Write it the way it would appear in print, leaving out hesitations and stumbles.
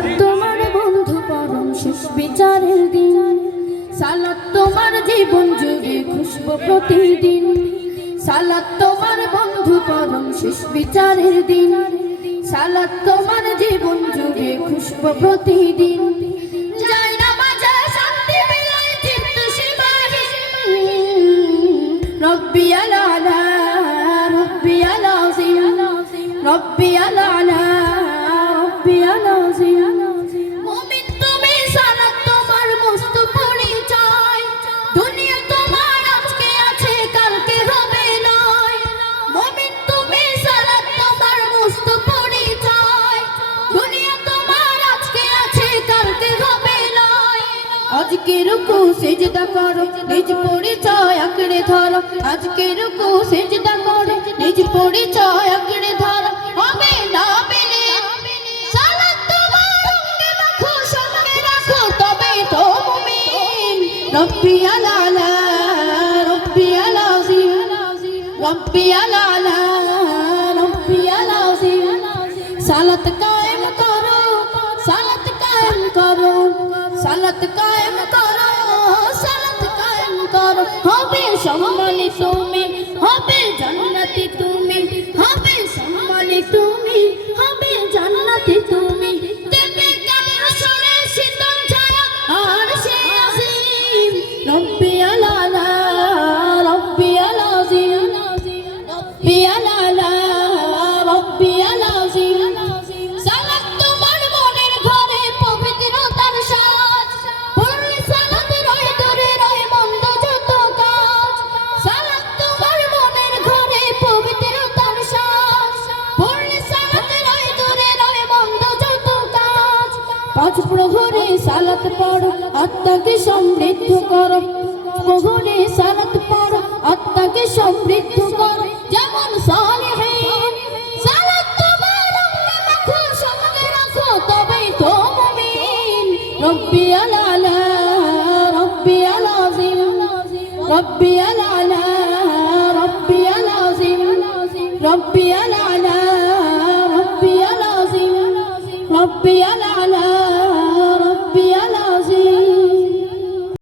সালাত তোমার বন্ধু পরম শেষ বিচারের দিন, সালাত তোমার জীবন যুগে খুশবু প্রতিদিন। সালাত তোমার বন্ধু পরম শেষ বিচারের দিন, সালাত তোমার জীবন যুগে খুশবু প্রতিদিন। যায় নামাজে শান্তি বিলায় চিত্ত সীমাহীন, রব্বি আলা রব্বি আলাযিম, রব্বি আলা রব্বি আলাযিম। মুমিন তুমি সালাত তোমার মস্ত পরিচয়, দুনিয়া তোমার আজকে আছে কালকে হবে নয়। মুমিন তুমি সালাত তোমার মস্ত পরিচয়, দুনিয়া তোমার আজকে আছে কালকে হবে নয়। আজকে রুকু সিজদা করো নিজ পরিচয় আঁকড়ে ধরো, আজকে রুকু সিজদা করো নিজ পরিচয় আঁকড়ে ধরো। হবে না পেলে সালাত তোমার অঙ্গে মাখো সঙ্গে রাখো তবে তো মুমিন। রব্বি আলা রব্বি আলাযিম, রব্বি আলা রব্বি আলাযিম। সালাত কায়েম করো, সালাত কায়েম করো, সালাত কায়েম করো, সালাত কায়েম করো। হবে সম্মানী তুমি, হবে জান্নাতি তুমি, হবে সম্মানী তুমি, হবে জান্নাতি তুমি। দেবে কালের সরে শীতল ছায়া আর সে আজিম। রব্বি আলা রব্বি আলাযিম, রব্বি আলা রব্বি আলাযিম। সালাত তোমার মনের ঘরে পবিত্রতার সাজ, পড়লে সালাত রয় দূরে রয় মন্দ যত কাজ। সালাত তোমার মনের ঘরে পবিত্রতার সাজ, পড়লে সালাত রয় দূরে রয় মন্দ যত কাজ। পাঁচ প্রহরে সালাত পড়ো আত্মাকে সমৃদ্ধ করো, প্রহরে সালাত পড়ো আত্মাকে সমৃদ্ধ করো। যেমন সালেহীন সালাত তোমার অঙ্গে মাখো সঙ্গে রাখো তবেই তো মুমিন। রব্বি আলা রব্বি আলাযিম, রব্বি আলা রব্বি আলাযিম, রব্বি আলা রব্বি আলাযিম, রব্বি আলা